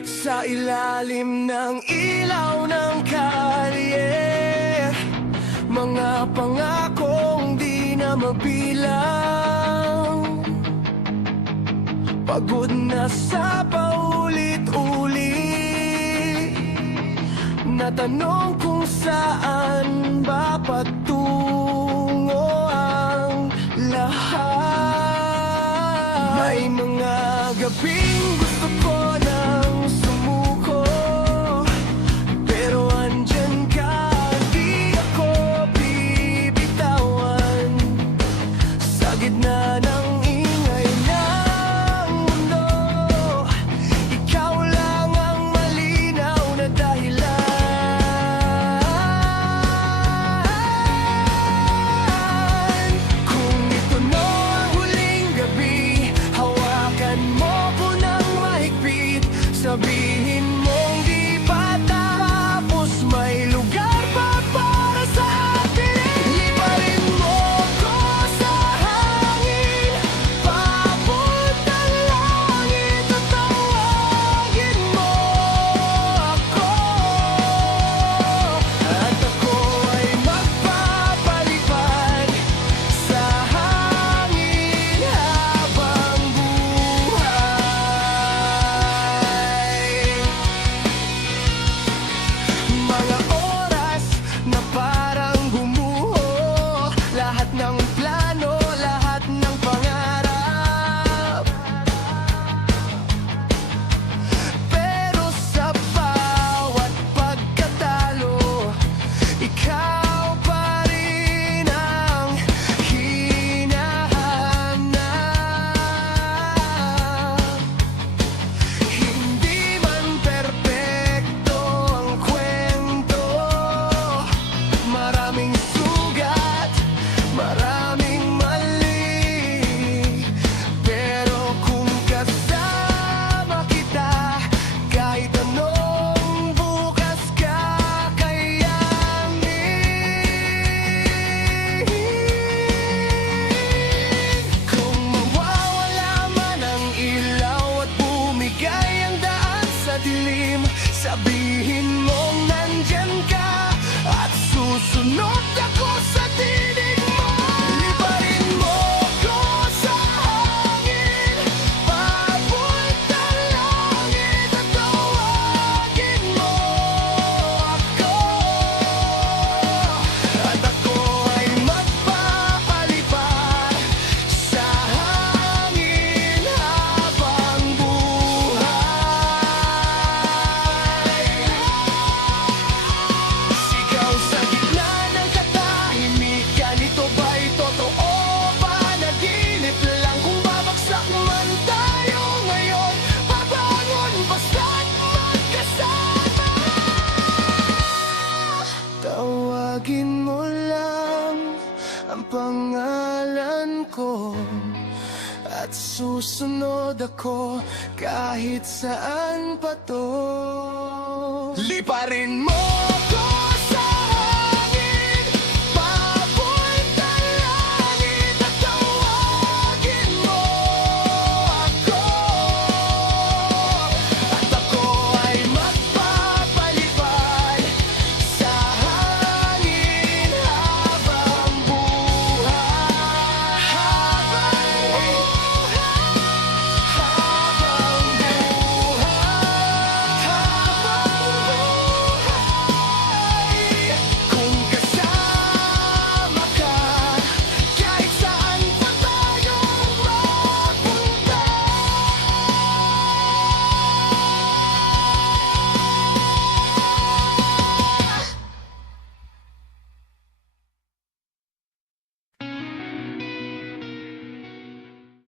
Sa ilalim ng ilaw ng kalye, mga pangakong di na mabilang. Pagod na sa paulit-ulit na tanong kung saan ba patungo ang lahat. May mga gabing gusto ko nang sumuko, pero andyan ka, di ako bibitawan. Sa gitna ng ingay ng mundo, ikaw lang ang malinaw na dahilan. Kung ito no ang huling gabi, hawakan mo ko ng mahigpit. Sabihin mong di pa tapos, may lugar pa para sa atin. Liparin mo ko sa hangin, papuntang langit, at tawagin mo ako. At ako ay magpapalipad sa hangin habang buhay. Mga oras na parang gumuho, lahat ng plano, lahat ng pangarap. Pero sa bawat pagkatalo, ikaw pa rin ang hinahanap. Hindi man perpekto ang kwento, maraming sugat, maraming mali. Pero kung kasama kita, kahit anong bukas kakayanin. Kung mawawala man ang ilaw at bumigay ang daan sa dilim, sabihin mong nandyan ka at susunod ako sa tinig mo. Liparin mo ko sa hangin, papuntang langit, at tawagin mo ako. At ako ay magpapalipad sa hangin habang buhay. Sigaw sa gitna ng katahimikan, ito ba'y totoo? Panaginip lang? Kung babagsak man tayo ngayon, babangon basta't magkasama. Tawagin mo lang ang pangalan ko, at susunod ako kahit saan pa to. Liparin mo